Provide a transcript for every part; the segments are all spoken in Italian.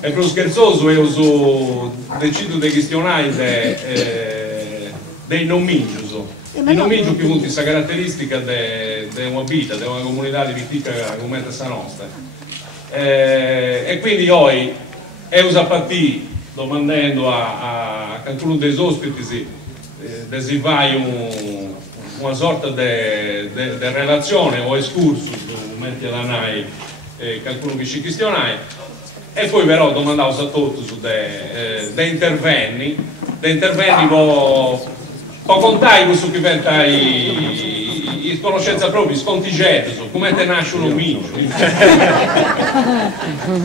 è più scherzoso, io decido di questionare dei non mingios. I non mingios che hanno questa caratteristica di una vita, di una comunità di vittica come questa nostra. E quindi oggi usa partire domandando a qualcuno dei ospiti se si fa una sorta di relazione o escursus mentre la NAI qualcuno che ci questiona e poi però domandavo a tutti su dei interventi può contare questo che diventa in conoscenza propria, scontigente, come te nasce un mincio.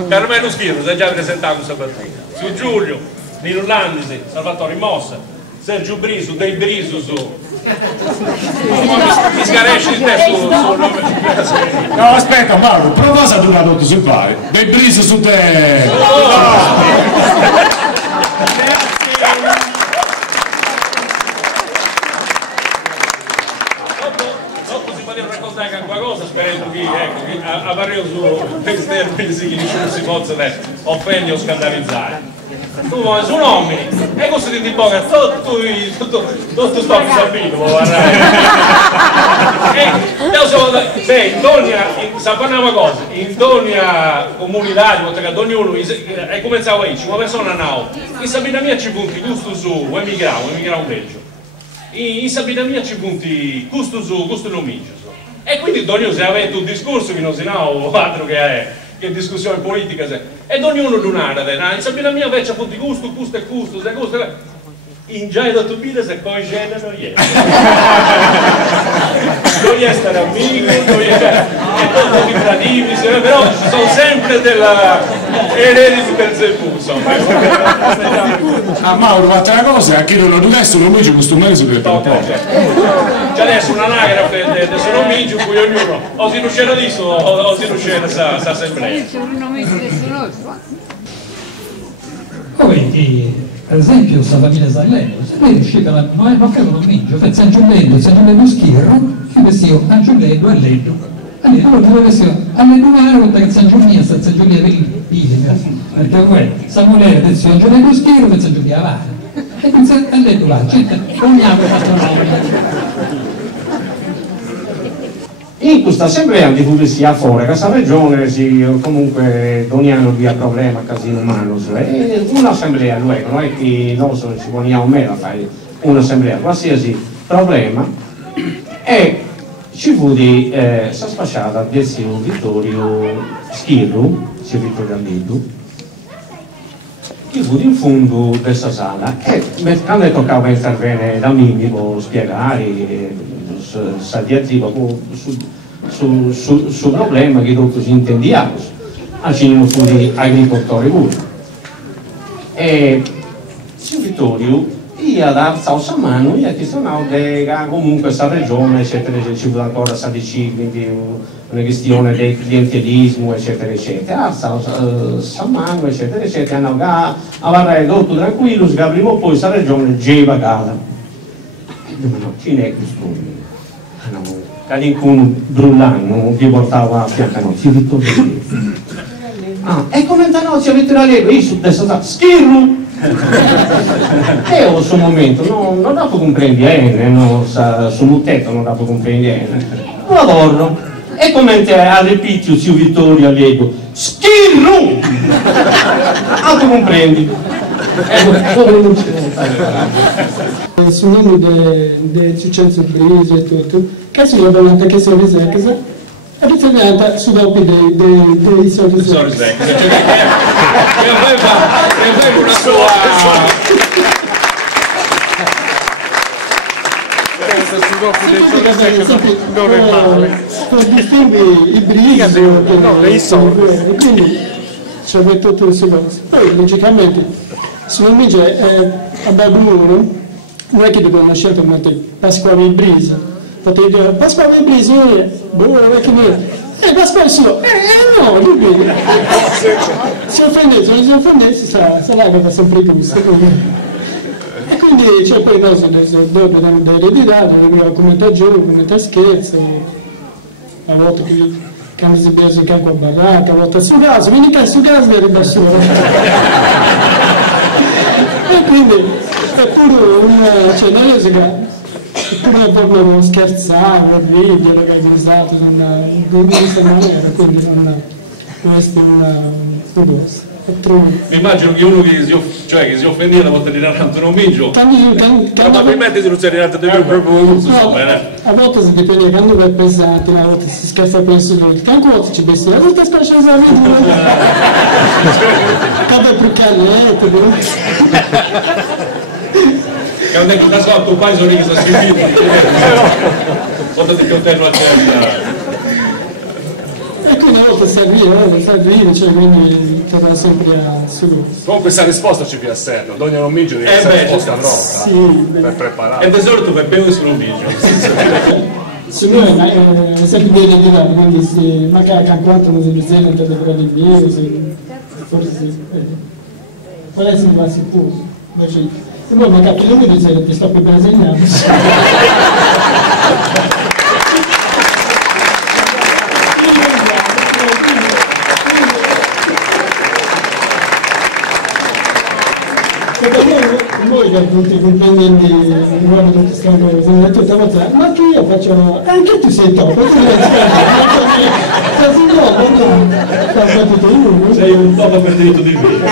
Carmelo Schiro, si è già presentato questa partita. Su Giulio, Nino Landisi, Salvatore Mossa, Sergio Brisu, Dei Brisu su. Mi scaresce il testo sul nome. No, aspetta Mauro, prova a durare tutto sul fare. Dei Brisu su te. Qualcosa sperando che avrei usato questi termini che non si possa offendere o scandalizzare. Tu vuoi su nomini e così ti bocca tutto sto sapendo e in ogni cosa in ogni comunità di ognuno è cominciato a una persona no in Sabina mia ci punti gusto su emigravo un peggio in Sabina mia ci punti gusto su gusto non mincio. E quindi ognuno si aveva un discorso che non si no altro che discussione politica e ognuno lunare in Sabina mia invece appunto gusto in già da tubire se poi scende non è stare amico non è tutto incredibile però ci sono sempre della erediti per Zebuso Mauro ma una cosa è che non adesso non mi questo mese del c'è adesso una anagrafe del sono mingio in cui ognuno o si riuscirà a dire o si riuscirà a questa assemblea per esempio questa famiglia Sarlello, se lei riusciva non facevano mingio, per San Giulietto Schierro, che vestiva a Giulietto a Leddo. Allora dove vestiva a Leddo Mare, che San Giulietto, San Giulietto perché poi Samuele del San Giulietto Schierro per San Giulietto Avara. E quindi a Leddo là, non mi apre fatto nome. In questa assemblea di cui sia fuori, questa regione comunque ogni anno vi ha problema, casino umano, e un'assemblea non è che noi ci poniamo meno a fare un'assemblea, qualsiasi problema, e ci fu di spacciata del signor Vittorio Schirru, signor Vittorio Allido, che fu in fondo di questa sala, e quando toccava intervenire da me, mi può spiegare, diatriba sul problema che dopo ci intendiamo alcuni fuori agricoltori pure e il Vittorio io ad alzato la mano e ha chiesto che comunque questa regione eccetera ci vuole ancora stare quindi una questione del clientelismo eccetera eccetera ha alzato la mano eccetera eccetera a varare tutto tranquillo che prima o poi questa regione già pagata chi è questo qualcuno brullano che portava a fianco a noi, si Vittorio e come no, si Vittorio Allegro, io su destra schirro e io sul momento non dopo comprendere sul mutetto non dopo comprendere un lavoro e come a ripetito si Vittorio Allegro schirro anche comprendi sul nome del Cicenzo Brise e tutto, che si vedeva che si riserva, e si vedeva su dopo dei soldi svecchi. Che aveva una sua... non è male. Per distinguere i Brise, quindi ci aveva tutto il suo nome. Poi, logicamente, sulla Migia a Baguno, non è che dobbiamo scegliere molto Pasquale Brisa, potete dire Pasquale Brisa, non è che noi, Pasquale suo, no, lui vede, si offendesse, sarà che fa sempre giusto. E quindi c'è poi cose dopo da eredità, dove commenta gioco, commenta scherzo, a volte qui quando si piace in campo a baracca, a volte su gas, vieni che su gas mi ribassura. E quindi è pure cioè noi è pure proprio scherzare, ridere, organizzato in questa maniera, quindi non questo è un posto. Mi immagino che uno che si offendeva da tirare tanto non mingio, probabilmente se non si è arrivato proprio a volte si dipende quando è pesante, a volte si scherza penso il campo ci pensi la volta spaccia la vita cada per calette quando è che sta sotto un paio di che sta sentito quando ti contenno a certa e quindi a volte si arriva, cioè quindi torna sempre a su. Con questa risposta ci piace sempre, ad ogni omigio di questa risposta pronta, sì, per preparare. E di solito per bene su omigio. Su noi è sempre bene di là, quindi magari a quanto non si bisogna andare per il mio, forse si può essere va sicuro. E poi magari che non mi dice ti sto per disegnare. Voi che tutti i compagni nuovi tutti stanno tutta volta, ma che io faccio, anche tu sei top, sei un top per diritto di vita.